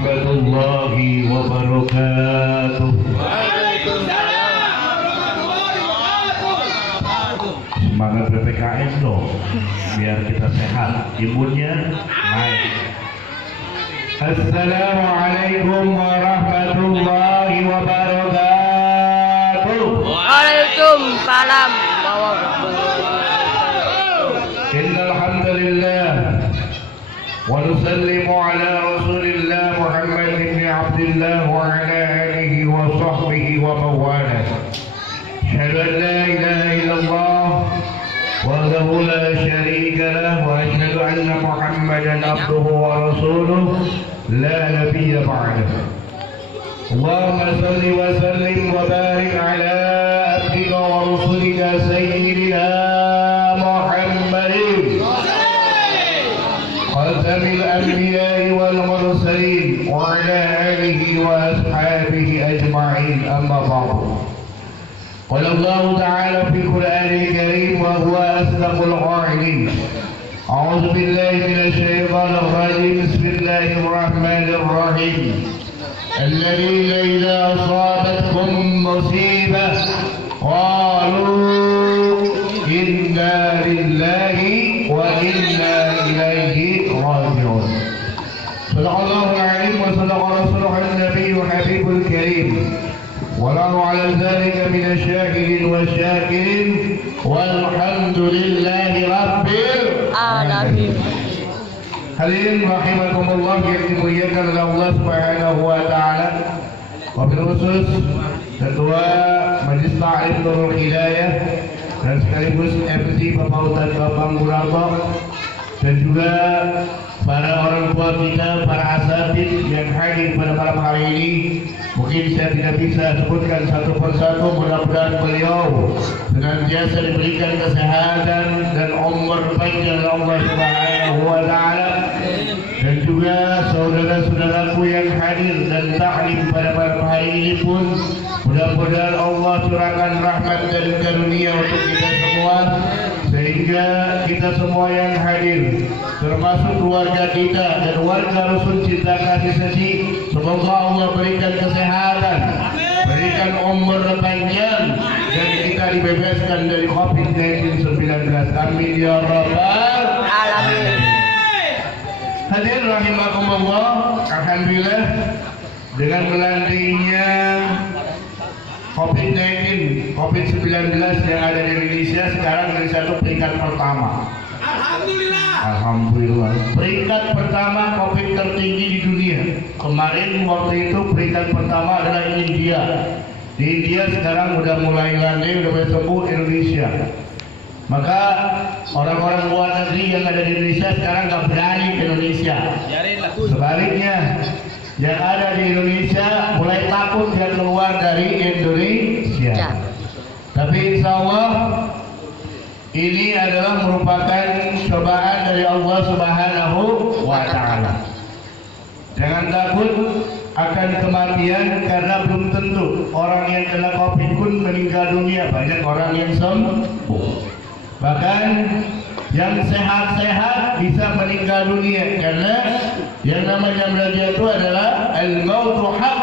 warahmatullahi wabarakatuh. Semangat PPKM dong, biar kita sehat, imunnya naik. Assalamualaikum warahmatullahi wabarakatuh. Waalaikumsalam. Innal hamdalillah wa nusallimu ala Rasulillah Muhammad ibn Abdullah wa ala alihi wa sahbihi wa mawalah. Asyhadu an la ilaha illallah wahdahu la syarika lah wa asyhadu anna Muhammadan abduhu wa rasuluh la nabiyya ba'dahu. Allahumma salli wa sallim wa barik ala abdika wa rasulika sayyidina Muhammadin khatamil anbiya'i wal mursalin wa ala alihi wa ashabihi ajma'in, amma ba'du. قال الله تعالى في القرآن الكريم وهو أصدق القائلين أعوذ بالله من الشيطان الرجيم بسم الله الرحمن الرحيم الذين إذا أصابتهم مصيبة قالوا إنا لله وإنا إليه راجعون. صدق الله العظيم وصدق رسوله النبي الحبيب الكريم والله على ذلك من الشاكرين والشاكرين والحمد لله رب العالمين. Hadirin rahimakumullah yang dimuliakan oleh Allah Subhanahu wa taala. Wabil khusus Ketua Majelis Ta'lim Nurul Hidayah dan sekaligus MC Bapak Ustaz Bapak Murato dan juga para orang tua kita, para asatidz yang hadir pada malam hari ini. Mungkin saya tidak bisa sebutkan satu persatu, mudah-mudahan beliau senantiasa diberikan kesehatan dan umur panjang oleh Allah Subhanahu wa taala, dan juga saudara-saudaraku yang hadir dan taklim pada malam hari ini pun mudah-mudahan Allah curahkan rahmat dan karunia untuk kita semua, sehingga kita semua yang hadir termasuk keluarga kita dan warga Rasul cinta kasih seji, semoga Allah berikan kesehatan, berikan umur panjang, dan kita dibebaskan dari COVID-19. Amin ya rabbal alamin. Hadirin rahimakumullah, alhamdulillah dengan melandainya COVID-19 yang ada di Indonesia sekarang dari satu peringkat pertama. Alhamdulillah. Peringkat pertama COVID tertinggi di dunia. Kemarin waktu itu peringkat pertama adalah India. Di India sekarang udah mulai landai, udah mulai sembuh Indonesia. Maka orang-orang luar negeri yang ada di Indonesia sekarang nggak berani ke Indonesia. Sebaliknya, yang ada di Indonesia mulai takut dia keluar dari Indonesia. Tapi insya Allah ini adalah merupakan cobaan dari Allah Subhanahu wa taala. Jangan takut akan kematian, karena belum tentu orang yang kena COVID pun meninggal dunia. Banyak orang yang sembuh. Bahkan yang sehat-sehat bisa meninggal dunia, karena yang namanya belajar itu adalah al-mautu haq.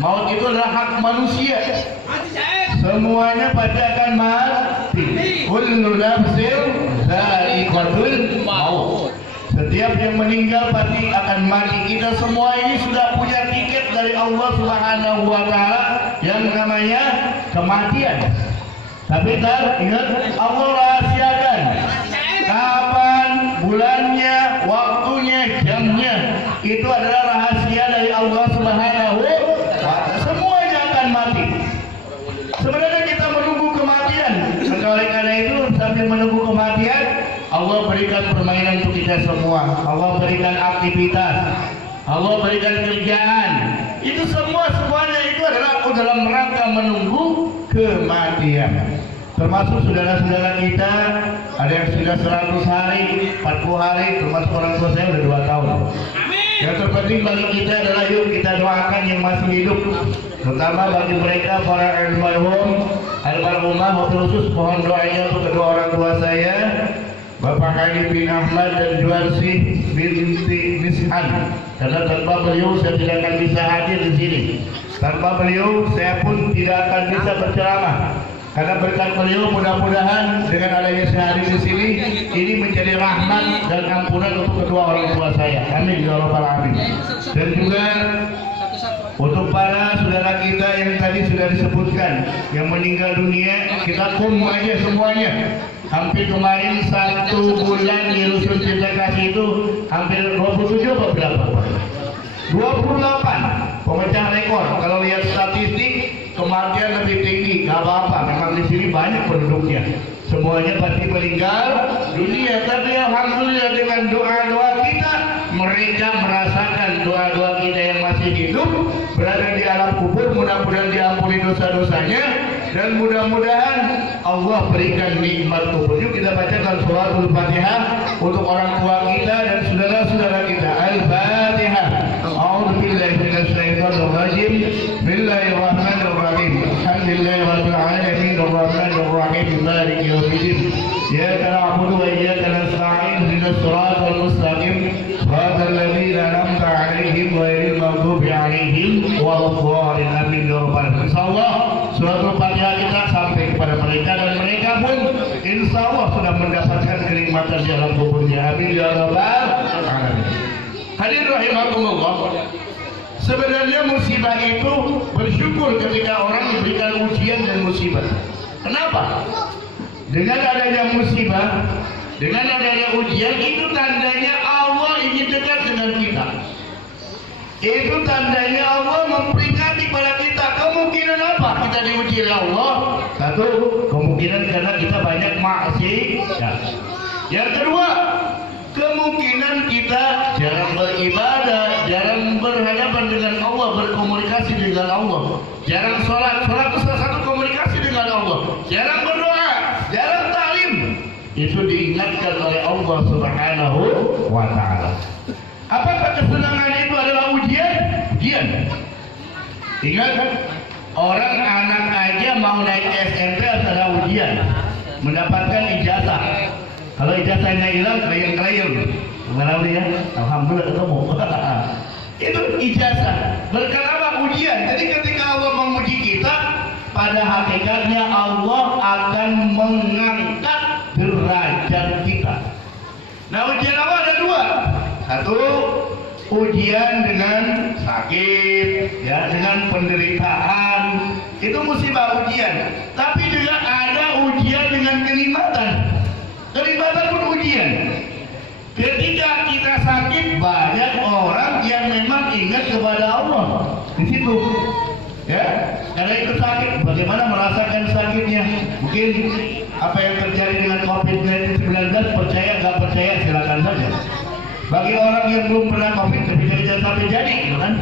Maut itu adalah hak manusia. Semuanya pasti akan mati. Kullu nafsin dha'iqatul maut. Setiap yang meninggal pasti akan mati. Kita semua ini sudah punya tiket dari Allah Subhanahu wa taala yang namanya kematian. Tapi ingat, Allah rahasiakan kapan, bulannya, waktunya, jamnya. Itu adalah rahasia dari Allah Subhanahu wa taala. Semuanya akan mati. Sebenarnya kita menunggu kematian. Oleh karena itu, sambil menunggu kematian, Allah berikan permainan untuk kita semua. Allah berikan aktivitas, Allah berikan kerjaan. Itu semuanya itu adalah dalam rangka menunggu kematian. Termasuk saudara-saudara kita, ada yang sudah 100 hari, 40 hari, termasuk orang tua saya sudah 2 tahun. Yang terpenting bagi kita adalah yuk kita doakan yang masih hidup, terutama bagi mereka para almarhumah, wabil khusus mohon doanya untuk kedua orang tua saya Bapak Khalid bin Ahmad dan Juarsi binti Mis'an. Karena tanpa beliau saya tidak akan bisa hadir di sini. Tanpa beliau saya pun tidak akan bisa berceramah. Karena berkat beliau mudah-mudahan dengan adanya saya hadir di sini ini menjadi rahmat dan ampunan untuk kedua orang tua saya. Amin ya rabbal alamin. Dan juga untuk para saudara kita yang tadi sudah disebutkan yang meninggal dunia, kita kumpul aja semuanya. Hampir kemarin 1 bulan di Rusun Cinta Kasih itu hampir 27 atau berapa? 28 pemecah rekor. Kalau lihat statistik kematian lebih tinggi, nggak apa-apa. Memang di sini banyak penduduknya. Semuanya pasti meninggal dunia. Tapi alhamdulillah dengan doa-doa kita, mereka merasakan doa-doa kita yang masih hidup berada di alam kubur. Mudah-mudahan diampuni dosa-dosanya dan mudah-mudahan Allah berikan nikmat kubur. Yuk kita bacakan suratul Fatihah untuk orang tua kita dan saudara-saudara kita. Al-Fatihah. A'udzubillahi minasyaitonir rajim. Bismillahirrahmanirrahim. Alhamdulillahirabbil alamin arrahmanir rahim maliki yaumiddin. Iyyaka na'budu wa iyyaka nasta'in ihdinas siratal mustaqim. Shiratal ladzina an'amta 'alaihim ghairil maghdubi 'alaihim waladdallin. Amin ya rabbal alamin. Insyaallah suratul Fatihah kita sampai kepada mereka dan mereka pun insyaallah sudah mendapatkan kenikmatan di alam kuburnya. Amin ya rabbal alamin. Hadirin rahimakumullah. Sebenarnya musibah itu bersyukur ketika orang diberikan ujian dan musibah. Kenapa? Dengan adanya musibah, dengan adanya ujian, itu tandanya Allah ingin dekat dengan kita. Itu tandanya Allah memperingati pada kita. Kemungkinan apa kita diuji oleh Allah? Satu, kemungkinan karena kita banyak maksiat. Yang kedua, kemungkinan kita jarang beribadah, jarang berhadapan dengan Allah, berkomunikasi dengan Allah, jarang sholat. Sholat itu salah satu komunikasi dengan Allah. Jarang berdoa, jarang ta'lim. Itu diingatkan oleh Allah Subhanahu wa ta'ala. Apakah kesenangan itu adalah ujian? Ujian. Ingat, orang anak aja mau naik SMP adalah ujian, mendapatkan ijazah. Kalau ijazahnya hilang, klien-klien. Gimana ya? Alhamdulillah ketemu. Itu ijazah. Berkat apa? Ujian. Jadi ketika Allah menguji kita, pada hakikatnya Allah akan mengangkat derajat kita. Nah, ujian Allah ada dua. Satu, ujian dengan sakit, ya, dengan penderitaan. Itu musibah ujian. Tapi juga ada ujian dengan kenikmatan. Kenikmatan pun ujian. Ketika kita sakit, banyak orang yang memang ingat kepada Allah. Di situ, ya, karena itu sakit. Bagaimana merasakan sakitnya? Mungkin apa yang terjadi dengan COVID-19, percaya nggak percaya silakan saja. Bagi orang yang belum pernah COVID, tapi jangan sampai jadi, gitu kan?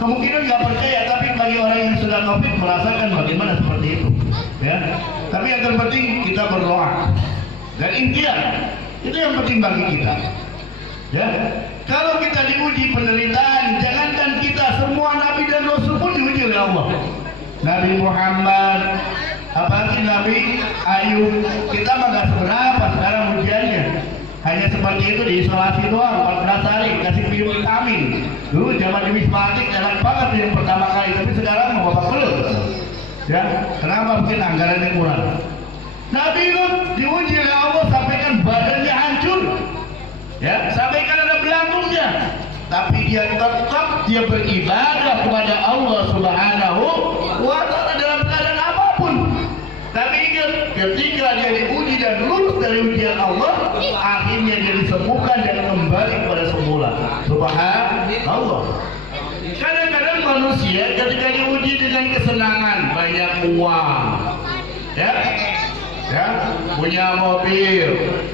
Kemungkinan nggak percaya, tapi bagi orang yang sudah COVID merasakan bagaimana seperti itu, ya. Tapi yang terpenting kita berdoa. Dan ikhtiar, itu yang penting bagi kita. Ya, kalau kita diuji penderitaan, jangankan kita, semua nabi dan rasul pun diuji oleh Allah. Nabi Muhammad, apalagi Nabi Ayub, kita mah gak seberapa sekarang ujiannya. Hanya seperti itu, diisolasi doang 14 hari, kasih vitamin. Dulu zaman di Wisma Atlet enak banget yang pertama kali, tapi sekarang mau apa belum? Ya, kenapa mungkin anggarannya kurang? Nabi Lut diuji oleh Allah sampaikan badannya hancur, ya, sampaikan ada belangungnya, tapi dia tetap beribadah kepada Allah Subhanahu wa ta'ala dalam keadaan apapun. Tapi ingat, ketika dia diuji dan lulus dari ujian Allah, akhirnya dia disembuhkan dan kembali kepada semula. Subhanallah. Kadang-kadang manusia ketika diuji dengan kesenangan, banyak uang, ya, punya mobil,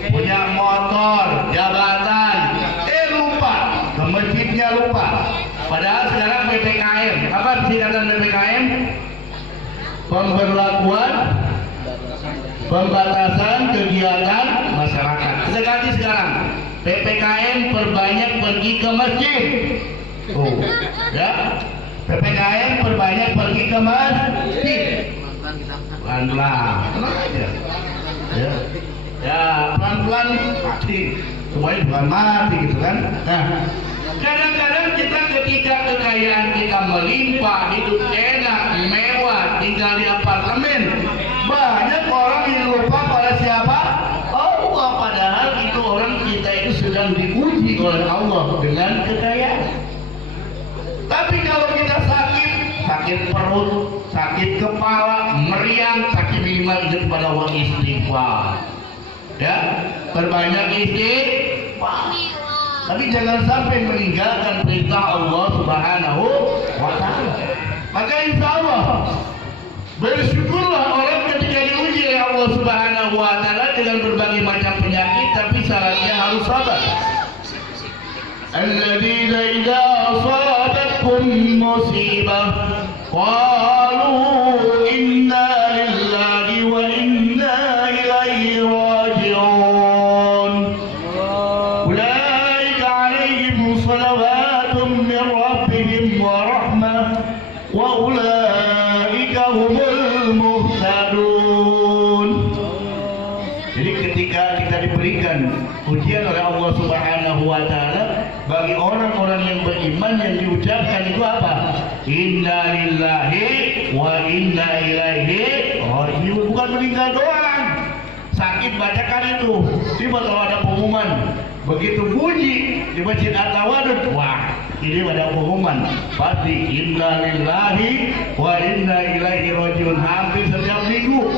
punya motor, jabatan, lupa, ke masjidnya lupa. Padahal sekarang PPKM, apa singkatan PPKM? Pemberlakuan pembatasan kegiatan masyarakat. Kita ganti sekarang, PPKM perbanyak pergi ke masjid. Oh, ya, PPKM perbanyak pergi ke masjid. Pelan-pelan, tenang aja. Ya. Ya pelan-pelan mati, semuanya bukan mati gitu kan. Nah, kadang-kadang kita ketika kekayaan kita melimpah, hidup enak, mewah, tinggal di apartemen, banyak orang yang lupa pada siapa? Allah. Padahal itu orang kita itu sedang diuji oleh Allah dengan kekayaan. Tapi kalau kita sakit perut, sakit kepala, meriang, sakit minimal ingat pada Allah istighfar. Ya, berbanyak istighfar. Tapi jangan sampai meninggalkan perintah Allah Subhanahu wa Ta'ala. Maka insya Allah bersyukurlah orang ketika diuji oleh Allah Subhanahu wa Ta'ala dengan berbagai macam penyakit, tapi syaratnya harus sabar. Alladzina idza asabatkum musibah qalu inna lillahi wa inna ilaihi raji'un. Ulaika 'alaihim salawatun min rabbihim wa rahmah wa ulaika humul muhtadun. Jadi ketika kita diberikan ujian oleh Allah Subhanahu wa Ta'ala, bagi orang-orang yang beriman yang diucapkan itu apa? Inna lillahi wa inna ilaihi raji'un. Bukan meninggal doang, sakit bacakan itu. Tiba kalau ada pengumuman begitu bunyi di Masjid At-Tawadud, wah ini ada pengumuman pasti inna lillahi wa inna ilaihi raji'un hampir setiap minggu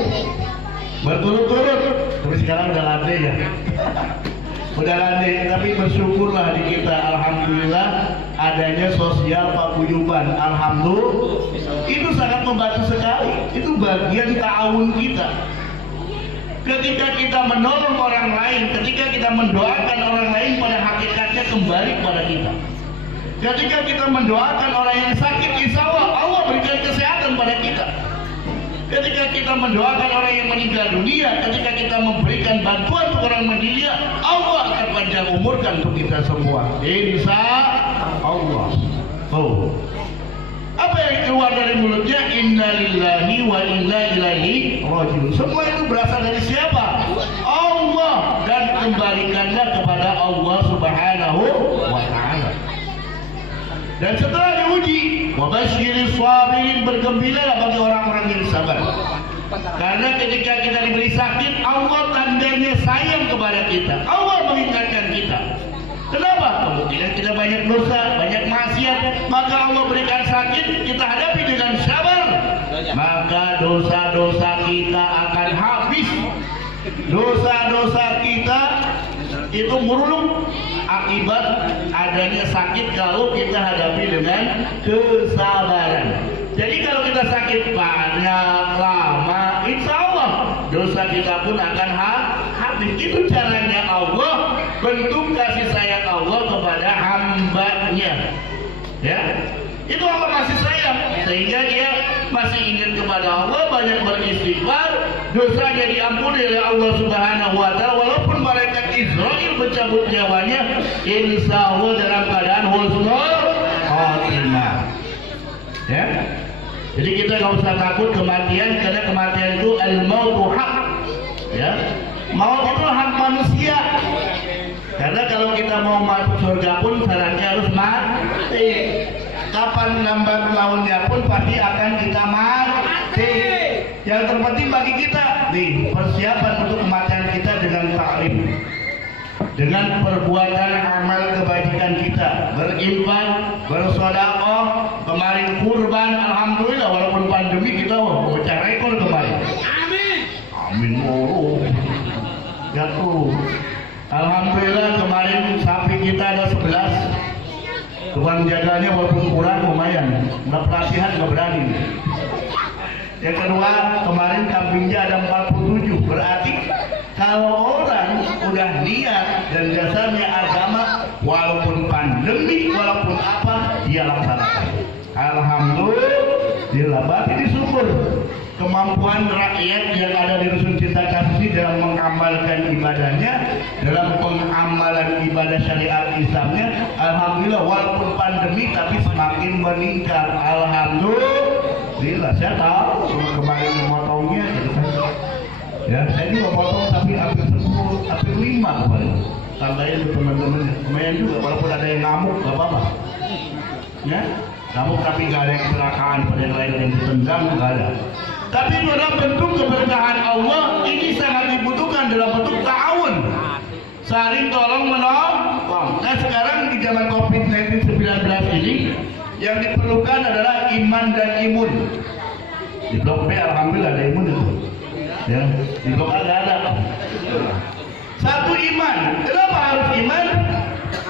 berturut-turut. Tapi sekarang udah landai ya. Udah landai, tapi bersyukurlah di kita, alhamdulillah adanya sosial paguyuban. Alhamdulillah, itu sangat membantu sekali. Itu bagian ta'awun kita. Ketika kita menolong orang lain, ketika kita mendoakan orang lain, pada hakikatnya kembali kepada kita. Ketika kita mendoakan orang yang sakit, insya Allah berikan kesehatan pada kita. Ketika kita mendoakan orang yang meninggal dunia, ketika kita memberikan bantuan untuk orang meninggal, Allah akan panjang umurkan untuk kita semua, insya Allah. Oh, apa yang keluar dari mulutnya? Inna lillahi wa inna ilaihi raji'un. Semua itu berasal dari siapa? Allah, dan kembalikanlah kepada Allah Subhanahu wa Ta'ala. Dan setelah diuji, wabasyiris sabirin, bergembiralah bagi orang-orang yang sabar. Karena ketika kita diberi sakit, Allah tandanya sayang kepada kita. Allah mengingatkan kita. Kenapa? Kemungkinan kita banyak dosa, banyak maksiat, maka Allah berikan sakit, kita hadapi dengan sabar. Maka dosa-dosa kita akan habis. Dosa-dosa kita itu murluk akibat adanya sakit kalau kita hadapi dengan kesabaran. Jadi kalau kita sakit banyak, lama, insya Allah dosa kita pun akan habis. Itu caranya Allah, bentuk kasih sayang Allah kepada hambanya. Ya, itu Allah masih sayang, sehingga dia masih ingin kepada Allah, banyak beristighfar, dosanya diampuni oleh Allah Subhanahu wa Ta'ala. Walaupun malaikat Israel mencabut nyawanya, insya Allah dalam keadaan husnul khatimah. Ya, jadi kita nggak usah takut kematian, karena kematian itu al-mautu haq. Ya, maut itu hak manusia. Karena kalau kita mau masuk surga pun syaratnya harus mati. Kapan lambat launnya pun pasti akan kita mati. Yang terpenting bagi kita nih, persiapan untuk kematian kita dengan taklim, dengan perbuatan amal kebajikan kita, berinfak, bersedekah, kemarin kurban, alhamdulillah walaupun pandemi kita pecah rekor kemarin. Amin. Amin. Oh, jatuh. Alhamdulillah kemarin sapi kita ada 11. Tukang jaganya walaupun kurang lumayan, nggak pelatihan nggak berani. Yang kedua, kemarin kambingnya ada 47. Berarti kalau orang udah niat dan dasarnya agama, walaupun pandemi, walaupun apa, dia laksanakan. Alhamdulillah, berarti disyukur kemampuan rakyat yang ada di Rusun Cinta Kasih dalam mengamalkan ibadahnya, dalam pengamalan ibadah syariat Islamnya. Alhamdulillah, walaupun pandemi tapi semakin meningkat. Alhamdulillah, saya tahu kemarin memotongnya gitu kan. Ya, saya juga potong tapi hampir semua diterima kemarin. Tambahin ke teman-temannya, lumayan juga walaupun ada yang ngamuk gak apa-apa. Ya, ngamuk tapi gak ada yang kecelakaan pada yang lain yang ditendang gak ada. Tapi itu adalah bentuk keberkahan Allah. Ini sangat dibutuhkan dalam bentuk ta'awun, saling tolong menolong. Nah sekarang di zaman COVID-19 ini yang diperlukan adalah iman dan imun. Di blok B alhamdulillah ada imun itu. Ya, di blok A nggak ada. Satu iman. Kenapa harus iman?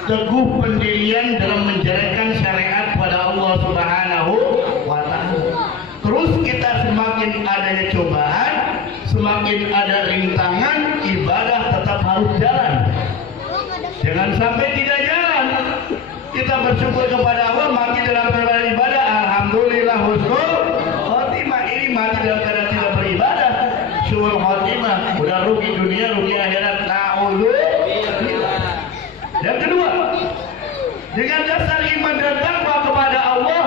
Teguh pendirian dalam menjalankan syariat pada Allah Subhanahu wa Ta'ala. Terus kita semakin adanya cobaan, semakin ada rintangan, ibadah tetap harus jalan. Jangan sampai tidak jalan. Kita bersyukur kepada Allah, mati dalam beribadah, alhamdulillah husnul khotimah. Ini mati dalam keadaan tidak beribadah, syukur khotimah, udah rugi dunia, rugi akhirat. Na'udzubillah. Yang kedua, dengan dasar iman dan takwa kepada Allah,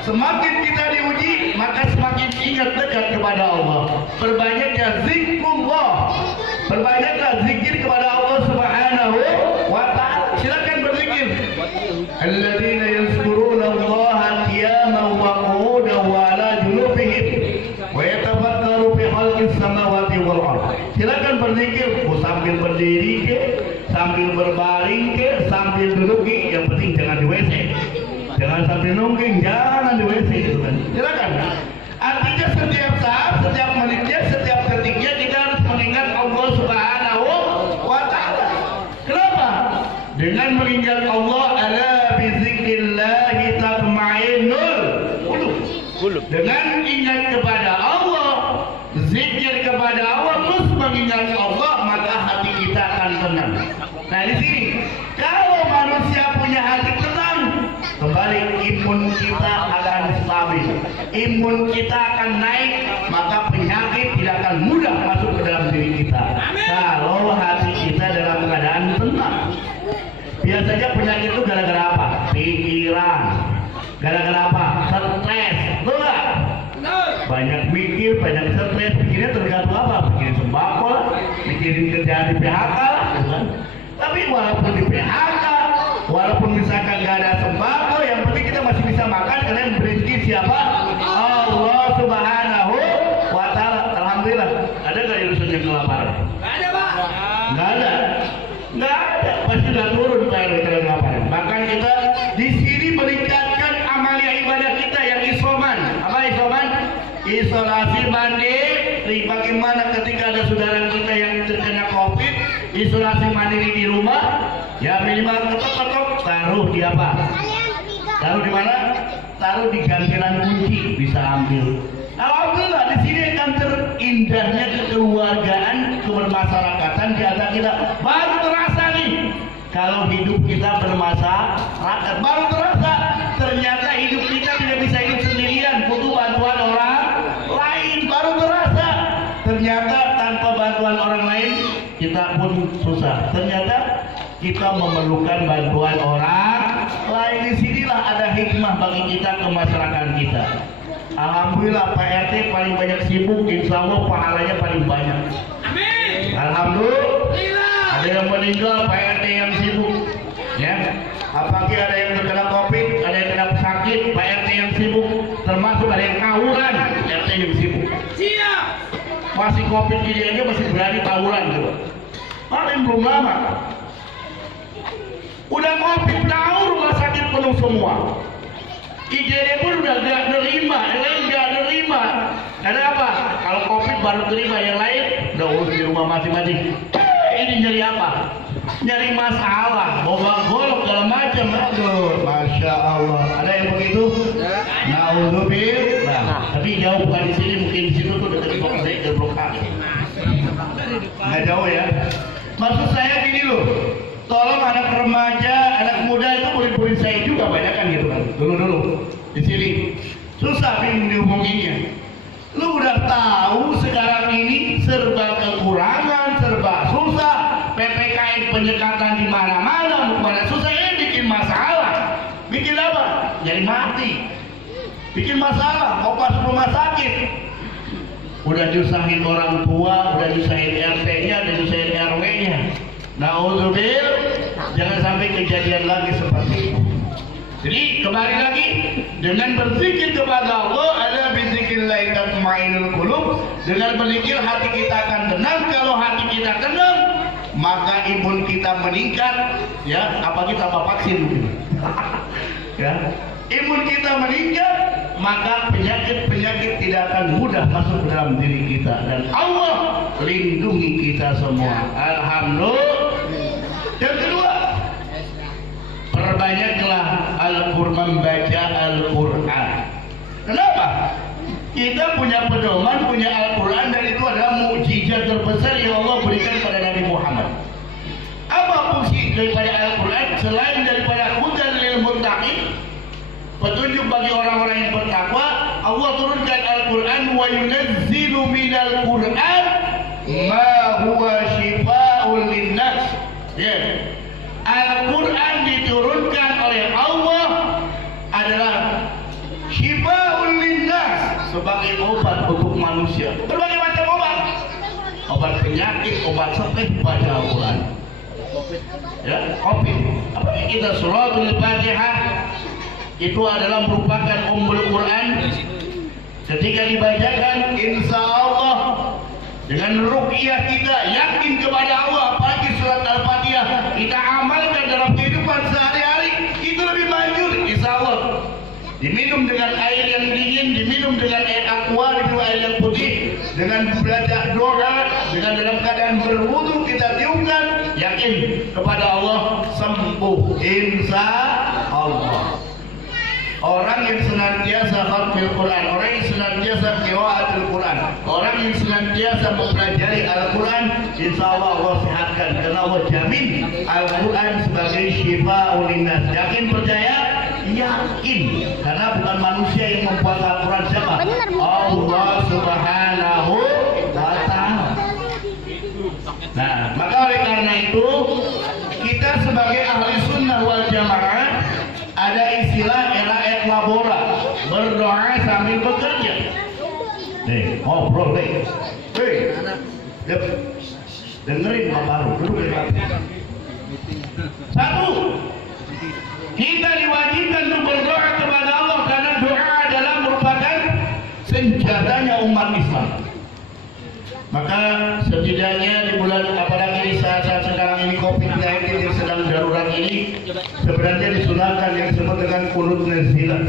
semakin kita diuji, maka semakin ingat dekat kepada Allah. Perbanyaknya zikrullah, perbanyaklah zikir kepada Allah Subhanahu wa Ta'ala. Silakan berzikir. Alladzina yazkuruna Allaha qiyaman wa qu'udan wa 'ala junubihim wa yatafakkaru fi khalqis samawati wal ardh. Silakan berzikir, sambil berdiri ke, sambil berbaring ke, sambil duduk ke, yang penting jangan di WC. Jangan sambil nungging, jangan di WC itu kan. Silakan. Artinya setiap saat, setiap menitnya, setiap detiknya kita harus mengingat Allah Subhanahu wa Ta'ala. Kenapa? Dengan mengingat Allah, ala bizikrillahi tatma'innul qulub. Dengan ingat kepada Allah, zikir kepada Allah, terus mengingat Allah, maka hati kita akan tenang. Nah di sini, kalau manusia punya hati tenang, kembali imun kita akan stabil, imun kita akan naik, maka penyakit tidak akan mudah masuk ke dalam diri kita. Kalau hati kita dalam keadaan tenang. Biasanya penyakit itu gara-gara apa? Pikiran. Gara-gara apa? Stres. Betul. Banyak mikir, banyak stres. Pikirnya tergantung apa? Pikirin sembako lah, pikirin kerjaan di PHK lah, kan? Tapi walaupun di PHK, walaupun misalkan nggak ada sembako, yang penting kita masih bisa makan karena yang rezeki siapa? Allah Subhanahu wa Ta'ala. Alhamdulillah. Ada nggak urusan yang kelaparan? Nggak ada, Pak. Nggak ada. Nggak ada. Pasti udah turun kelaparan. Bahkan kita di sini meningkatkan amalia ibadah kita yang isoman. Apa isoman? Isolasi mandiri. Bagaimana ketika ada saudara kita yang terkena COVID, isolasi mandiri di rumah, ya minimal ketok-ketok, taruh di apa? Taruh di mana? Taruh di gantilan kunci, bisa ambil. Alhamdulillah di sini akan terindahnya kekeluargaan, kebermasyarakatan di antara kita. Baru terasa nih kalau hidup kita bermasyarakat, baru terasa ternyata hidup kita tidak bisa hidup sendirian, butuh bantuan orang lain. Baru terasa ternyata tanpa bantuan orang lain kita pun susah. Ternyata kita memerlukan bantuan orang lain. Disinilah ada hikmah bagi kita ke masyarakat kita. Alhamdulillah Pak RT paling banyak sibuk, insya Allah pahalanya paling banyak. Amin. Alhamdulillah. Ada yang meninggal Pak RT yang sibuk, ya. Apalagi ada yang terkena COVID, ada yang kena sakit, Pak RT yang sibuk. Termasuk ada yang tawuran, RT yang sibuk. Siap. Masih COVID gini aja masih berani tawuran gitu. Paling belum lama. Udah COVID tahu rumah sakit penuh semua. IGD pun udah gak nerima, yang lain gak nerima. Karena apa? Kalau COVID baru terima, yang lain udah urus di rumah masing-masing. Ini nyari apa? Nyari masalah, bawa golok segala macam. Aduh, masya Allah. Ada yang begitu? Na'udzubillah. Nah, tapi jauh bukan di sini, mungkin di situ tuh dekat blok C, ke blok A. Nggak jauh ya. Maksud saya gini loh. Tolong anak remaja, anak muda itu murid-murid saya juga banyak kan gitu kan. Dulu di sini susah bingung dihubunginya. Lu udah tahu sekarang ini serba kekurangan, serba susah. PPKM penyekatan di mana-mana, mana susah, ini bikin masalah. Bikin apa? Jadi mati. Bikin masalah, mau pas rumah sakit. Udah nyusahin orang tua, udah nyusahin RT-nya, udah nyusahin RW-nya. Nauzubillah, jangan sampai kejadian lagi seperti itu. Jadi kembali lagi dengan berzikir kepada Allah, ala bizikrillah tatma'innul qulub. Dengan berzikir hati kita akan tenang. Kalau hati kita tenang, maka imun kita meningkat. Ya, apa kita vaksin? Ya, imun kita meningkat, maka penyakit-penyakit tidak akan mudah masuk ke dalam diri kita, dan Allah lindungi kita semua. Alhamdulillah. Yang kedua, perbanyaklah Al-Quran, membaca Al-Quran. Kenapa? Kita punya pedoman, punya Al-Quran, dan itu adalah mukjizat terbesar yang Allah berikan pada Nabi Muhammad. Apa fungsi daripada Al-Quran selain daripada hudan lil muttaqin, petunjuk bagi orang-orang yang bertakwa? Allah turunkan Al-Quran, wa yunazzilu minal Quran ma huwa shifaa'un linnas. Ya. Al-Quran diturunkan oleh Allah adalah shifaa'un linnas, sebagai obat untuk manusia. Berbagai macam obat. Obat penyakit, obat sakit, baca Al-Quran. Ya, COVID. Apalagi kita suratul Fatihah itu adalah merupakan ummul Quran. Ketika dibacakan, insya Allah dengan ruqyah kita yakin kepada Allah, apalagi surat Al-Fatihah kita amalkan dalam kehidupan sehari-hari, itu lebih manjur insya Allah. Diminum dengan air yang dingin, diminum dengan air aqua, diminum air yang putih, dengan belajar doa, dengan dalam keadaan berwudu kita tiupkan, yakin kepada Allah, sembuh insya Allah. Orang yang senantiasa khatmil Quran, orang yang senantiasa qiraatul Quran, orang yang senantiasa mempelajari Al-Quran, insya Allah Allah sehatkan, karena Allah jamin Al-Quran sebagai syifa'un linnas. Yakin, percaya? Yakin, karena bukan manusia yang membuat Al-Quran, siapa? Allah Subhanahu wa ta'ala. Nah, maka oleh karena itu kita sebagai ahli sunnah wal jamaah ada istilah era labora, berdoa sambil bekerja. Nih, ngobrol deh. Hei, dengerin Bapak dulu deh. Satu, kita diwajibkan untuk berdoa kepada Allah, karena doa adalah merupakan senjatanya umat Islam. Maka setidaknya di bulan, apalagi di saat-saat sekarang ini COVID-19 yang sedang darurat ini, sebenarnya disunahkan yang disebut dengan qunut nazilah.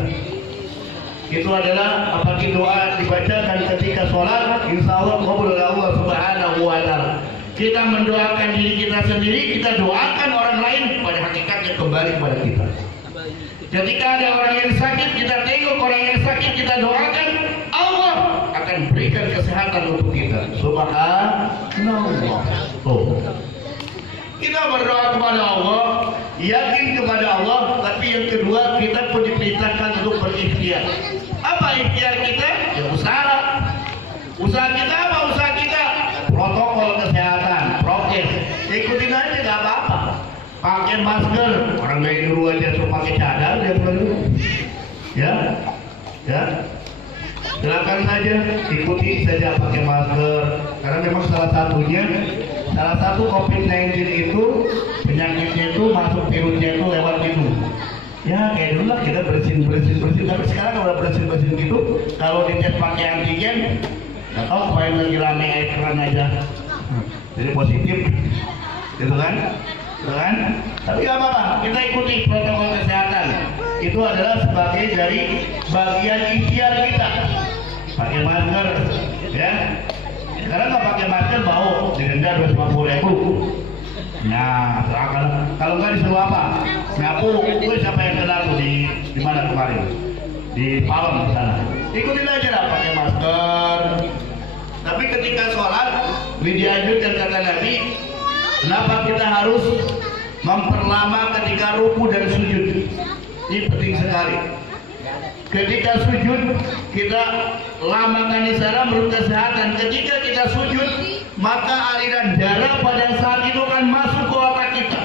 Itu adalah apabila doa dibacakan ketika sholat, insya Allah qabul oleh Allah Subhanahu wa ta'ala. Kita mendoakan diri kita sendiri, kita doakan orang lain, pada hakikatnya kembali kepada kita. Ketika ada orang yang sakit, kita tengok orang yang sakit, kita doakan, Allah akan berikan kesehatan untuk kita. Subhanallah. Oh. Kita berdoa kepada Allah, yakin kepada Allah, tapi yang kedua kita pun diperintahkan untuk berikhtiar. Apa ikhtiar kita? Ya usaha. Usaha kita apa? Usaha kita protokol kesehatan, prokes. Ikutin aja, nggak apa-apa. Pakai masker, orang dari dulu aja suruh pakai cadar, dia perlu. Ya, ya. Silakan saja, ikuti saja pakai masker, karena memang salah satu COVID-19 itu penyakitnya itu masuk virusnya itu lewat itu. Ya kayak dulu lah kita bersin, tapi sekarang kalau bersin gitu, kalau dites pakai antigen, nggak tahu main lagi rame air keran aja, jadi positif, gitu kan? Tapi nggak apa-apa, kita ikuti protokol kesehatan. Itu adalah sebagai dari bagian ikhtiar kita. Pakai masker, ya. Karena nggak pakai masker bau, didenda 250.000. Nah, kalau nggak disuruh apa? Ngapu, gue siapa yang kenal di mana kemarin? Di Palem sana. Ikutin aja lah pakai masker. Tapi ketika sholat, dianjurkan kata Nabi, kenapa kita harus memperlama ketika ruku dan sujud? Ini penting sekali. Ketika sujud kita lamakan di sana menurut kesehatan. Ketika kita sujud, maka aliran darah pada saat itu akan masuk ke otak kita.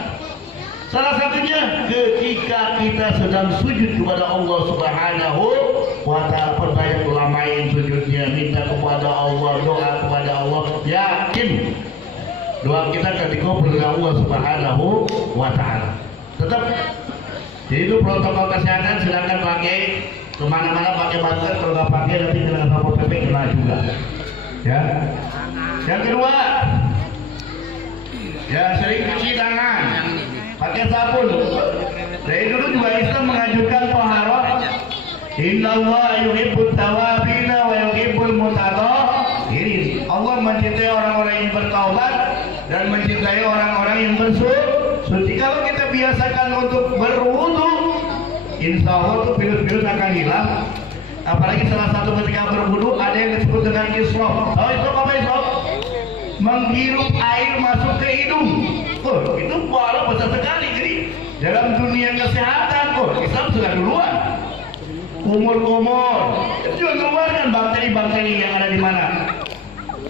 Salah satunya ketika kita sedang sujud kepada Allah Subhanahu wa ta'ala, perbanyak lamain sujudnya, minta kepada Allah, doa kepada Allah, yakin doa kita ketika berdoa Allah Subhanahu wa Ta'ala. Tetap jadi itu protokol kesehatan, silakan pakai kemana-mana pakai masker, kalau nggak pakai nanti kena Satpol PP kena juga. Ya. Yang kedua, ya sering cuci tangan, pakai sabun. Dari dulu juga Islam mengajukan taharah. Innallaha yuhibbut tawabina wa yuhibbul mutatahhirin. Allah mencintai orang-orang yang bertaubat dan mencintai orang-orang yang bersuci. Kalau kita biasakan untuk berwudu, insya Allah tuh virus-virus akan hilang. Apalagi salah satu ketika berwudu ada yang disebut dengan isrof. Tahu isrof apa isrof? Menghirup air masuk ke hidung. Oh, itu pahala besar sekali. Jadi dalam dunia kesehatan, Islam sudah duluan. Kumur-kumur itu juga keluarkan bakteri-bakteri yang ada di mana?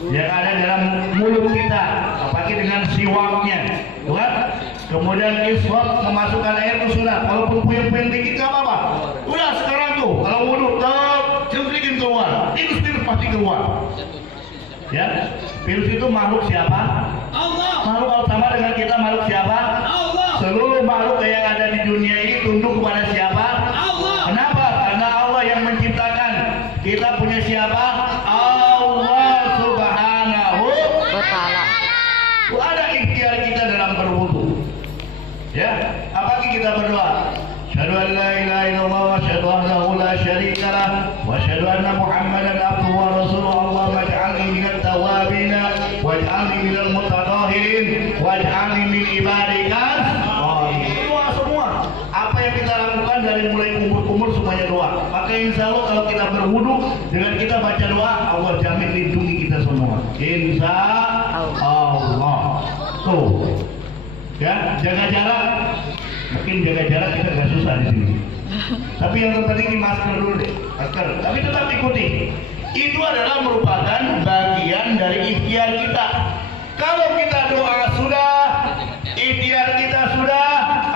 Yang ada dalam mulut kita, apalagi dengan siwaknya, bukan? Kemudian iswak memasukkan air ke sudah, walaupun puyeng-puyeng dikit nggak apa-apa. Udah sekarang tuh, kalau wudhu, cemplikin keluar, virus pasti keluar. Ya, virus itu makhluk siapa? Allah. Makhluk sama dengan kita makhluk siapa? Allah. Seluruh makhluk yang ada di dunia ini tunduk kepada siapa? Allah. Kenapa? Karena Allah yang menciptakan. Kita punya siapa? Allah Subhanahu wa Ta'ala. Ada ikhtiar kita dalam berwudu. Ya, apalagi kita berdoa. Asyhadu an la ilaha illallah wa asyhadu annahu la syarika lah wa asyhadu anna Muhammadan abduhu wa rasuluhu. Allahumma ij'alni minat tawabin waj'alni minal mutatahhirin waj'alni min ibadikas. Doa semua. Apa yang kita lakukan dari mulai kumur-kumur semuanya doa. Maka insya Allah kalau kita berwudu dengan kita baca doa, Allah jamin lindungi kita semua. Insya Allah. Tuh. Ya, jaga jarak. Mungkin jaga jarak kita nggak susah di sini. Tapi yang terpenting ini masker dulu deh, masker. Tapi tetap ikuti. Itu adalah merupakan bagian dari ikhtiar kita. Kalau kita doa sudah, ikhtiar kita sudah,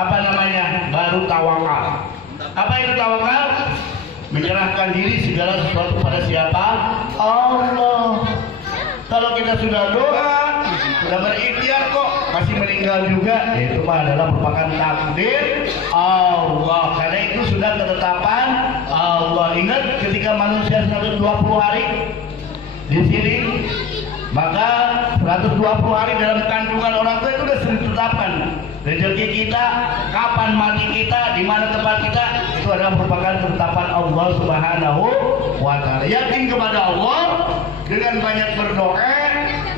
apa namanya? Baru tawakal. Apa itu tawakal? Menyerahkan diri segala sesuatu pada siapa? Allah. Kalau kita sudah doa, sudah berikhtiar kok masih meninggal juga, itu adalah merupakan takdir Allah. Karena itu sudah ketetapan Allah. Ingat ketika manusia 120 hari di sini, maka 120 hari dalam kandungan orang tua itu sudah ditetapkan. Rezeki kita, kapan mati kita, di mana tempat kita, itu adalah merupakan ketetapan Allah Subhanahu wa Ta'ala. Yakin kepada Allah dengan banyak berdoa,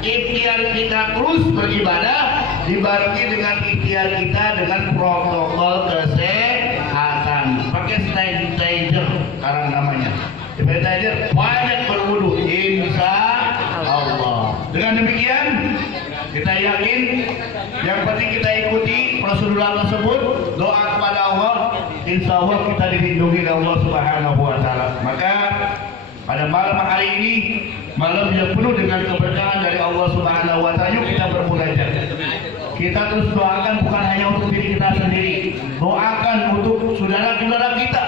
ikhtiar kita terus beribadah, dibarengi dengan ikhtiar kita dengan protokol kesehatan. Pakai sanitizer sekarang namanya. Sanitizer banyak berwudu, insya Allah. Dengan demikian kita yakin, yang penting kita ikuti prosedur tersebut, doa kepada Allah, insya Allah kita dilindungi oleh Allah Subhanahu wa Ta'ala. Maka pada malam hari ini, malam yang penuh dengan keberkahan dari Allah Subhanahu wa Ta'ala, yuk kita bermunajat. Kita terus doakan bukan hanya untuk diri kita sendiri, doakan untuk saudara-saudara kita.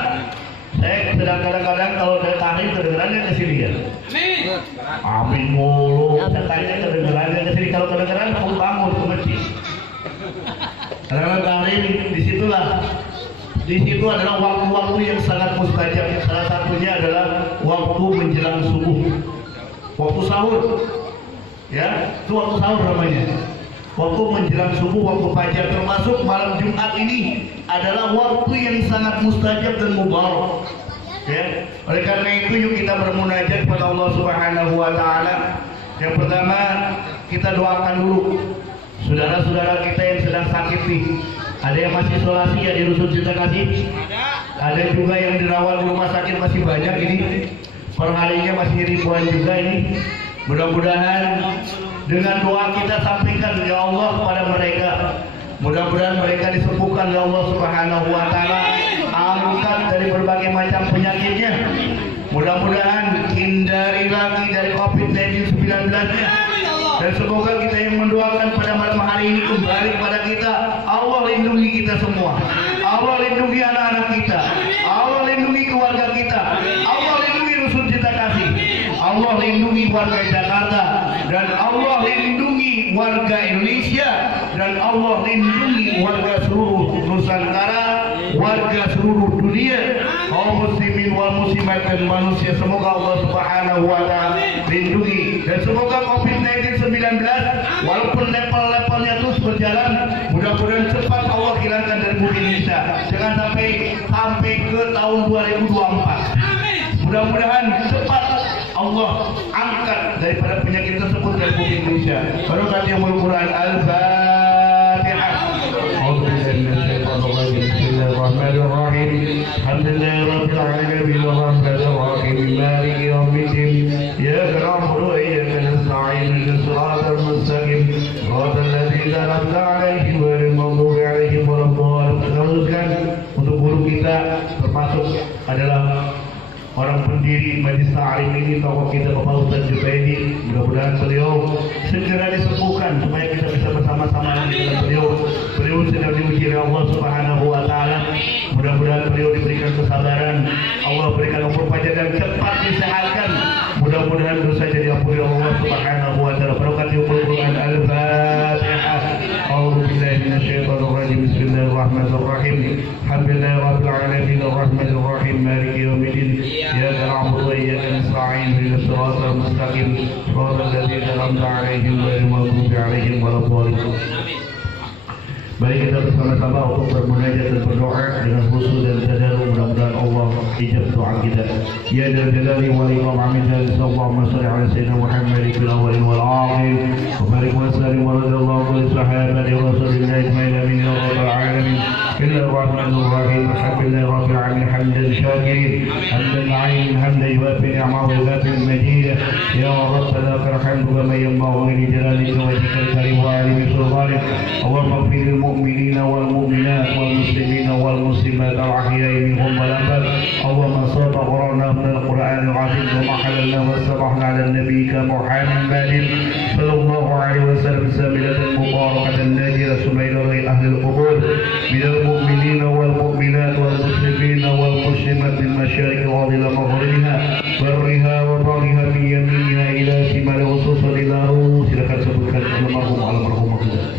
Saya sedang kadang-kadang kalau dari tahrim kedengerannya ke sini ya. Amin mulu. Saya tanya kedengerannya ke sini, kalau kedengeran kamu bangun ke masjid. Kadang-kadang tahrim disitulah. Di situ adalah waktu-waktu yang sangat mustajab. Salah satunya adalah waktu menjelang subuh, waktu sahur. Ya, itu waktu sahur namanya. Waktu menjelang subuh, waktu fajar, termasuk malam Jumat ini adalah waktu yang sangat mustajab dan mubarak. Ya, oleh karena itu yuk kita bermunajat kepada Allah Subhanahu wa Ta'ala. Yang pertama, kita doakan dulu saudara-saudara kita yang sedang sakit nih. Ada yang masih isolasi ya di Rusun Cinta Kasih. Ada juga yang dirawat di rumah sakit, masih banyak ini. Perharinya masih ribuan juga ini. Mudah-mudahan dengan doa kita sampaikan ya Allah kepada mereka. Mudah-mudahan mereka disembuhkan oleh Allah Subhanahu wa Ta'ala. Angkat dari berbagai macam penyakitnya. Mudah-mudahan hindari lagi dari COVID-19 nya. Dan semoga kita yang mendoakan pada malam hari ini kembali kepada kita. Allah lindungi kita semua. Allah lindungi anak-anak kita. Allah lindungi keluarga kita. Allah lindungi Rusun Cinta Kasih. Allah lindungi warga Jakarta. Dan Allah lindungi warga Indonesia dan Allah lindungi warga seluruh Nusantara, warga seluruh dunia, kaum muslimin wal muslimat dan manusia. Semoga Allah Subhanahu wa taala lindungi dan semoga COVID-19 walaupun level-levelnya terus berjalan, mudah-mudahan cepat Allah hilangkan dari bumi Indonesia. Jangan sampai ke tahun 2024. Mudah-mudahan cepat Allah angkat daripada penyakit tersebut dari bumi Indonesia. Barokah Al-Quran Al-Fatihah. Bismillahirrahmanirrahim. Alhamdulillahirabbil alamin arrahmanir rahim maliki yaumiddin. Iyyaka na'budu wa iyyaka nasta'in ihdinas siratal mustaqim. Shiratal ladzina an'amta 'alaihim ghairil maghdubi 'alaihim waladdallin. Untuk guru kita termasuk adalah orang pendiri Majlis Ta'lim ini, tokoh kita Bapak Ustaz Jubaidi. Mudah-mudahan beliau segera disembuhkan supaya kita bisa bersama-sama dengan beliau. Beliau sedang diuji oleh Allah Subhanahu wa taala. Mudah-mudahan beliau diberikan kesabaran, Allah berikan umur panjang dan cepat disehatkan. Mudah-mudahan dosa jadi ampuni Allah Subhanahu wa taala. Barokatih Al-Quran Al-Fatihah. A'udzu billahi minasyaitonir rajim. Bismillahirrahmanirrahim. Alhamdulillahirabbil alamin arrahmanir rahim maliki yaumiddin. Iyyaka na'budu wa iyyaka nasta'in ihdinas siratal mustaqim. Shiratal ladzina an'amta 'alaihim ghairil maghdubi 'alaihim waladdallin. Mari kita bersama-sama untuk bermunajat dan berdoa dengan khusyuk dan tadarruk. Mudah-mudahan Allah ijab doa kita. Ya dzal jalali wal ikram, amin. Allahumma shalli ala sayyidina Muhammad fil awwalin wal akhirin wa barik wa sallim wa radhiyallahu anhu sahabati rasulillah ajma'in amin ya rabbal alamin. Bismillahirrahmanirrahim. Alhamdulillahi rabbil alamin hamdan syakirin hamdan 'alimin hamdan yuwaffi ni'amahu wa yukafi al-majid. Ya rabbana lakal hamdu kama yanbaghi li jalalika wa wajhikal karim wa 'alimi sultanik. Allahumma ighfir lil المؤمنين والمؤمنات والمسلمين والمسلمات الأحياء منهم والأموات. اللهم صل قرأنا من القرآن العظيم وما حللنا واسترحنا على النبي كمحمد صلى الله عليه وسلم ساملة مباركة نادرة سميلة لأهل القبور من المؤمنين والمؤمنات والمسلمين والمسلمات من مشارق الأرض إلى مغربها برها وبرها من يمينها إلى شمال وصوصا إلى روس. Silakan sebutkan almarhum almarhumah kita.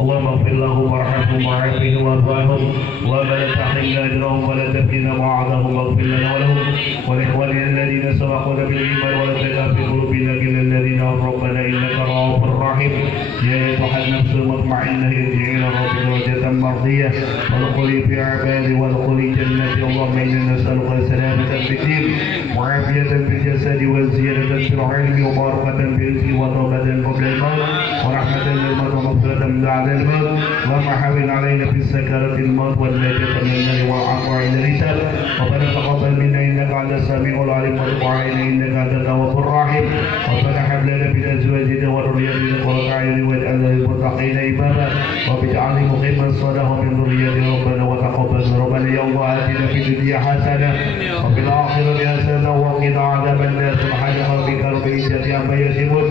اللهم اغفر لهم وارحمهم وعافهم وارضاهم ولا تحرمنا اجرهم ولا تفتنا معاذهم واغفر لنا ولهم ولاخواننا الذين سبقونا بالايمان ولا تجعل في قلوبنا غلا الذين ربنا انك رؤوف رحيم. يا ايتها النفس المطمئنه ارجعي الى ربك راضية مرضية وادخلي في عبادي وادخلي جنتي. اللهم انا نسالك سلامة في الدين وعافية في الجسد وزيادة في العلم وبركة في الرزق وتوبة قبل الموت ورحمة للموت ومغفرة بعد الموت. اللهم حاول علينا في سكرات الموت والنجاة من النار والعفو عند الحساب. ربنا تقبل منا انك انت السميع العليم وتب علينا انك انت التواب الرحيم. ربنا هب لنا من ازواجنا وذرياتنا قرة اعين واجعلنا للمتقين اماما. رب اجعلني مقيما الصلاة ومن ذريتي ربنا وتقبل. ربنا يا الله اتنا في الدنيا حسنة وفي الآخرة حسنة وقنا عذاب النار. سبحان ربك رب العزة عما يصفون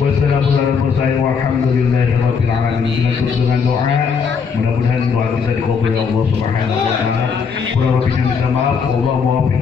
والسلام على المرسلين والحمد لله رب العالمين. Dengan doa, mudah-mudahan doa kita dikabul oleh Allah Subhanahu wa taala. Kurang lebihnya minta maaf, Allah maafin.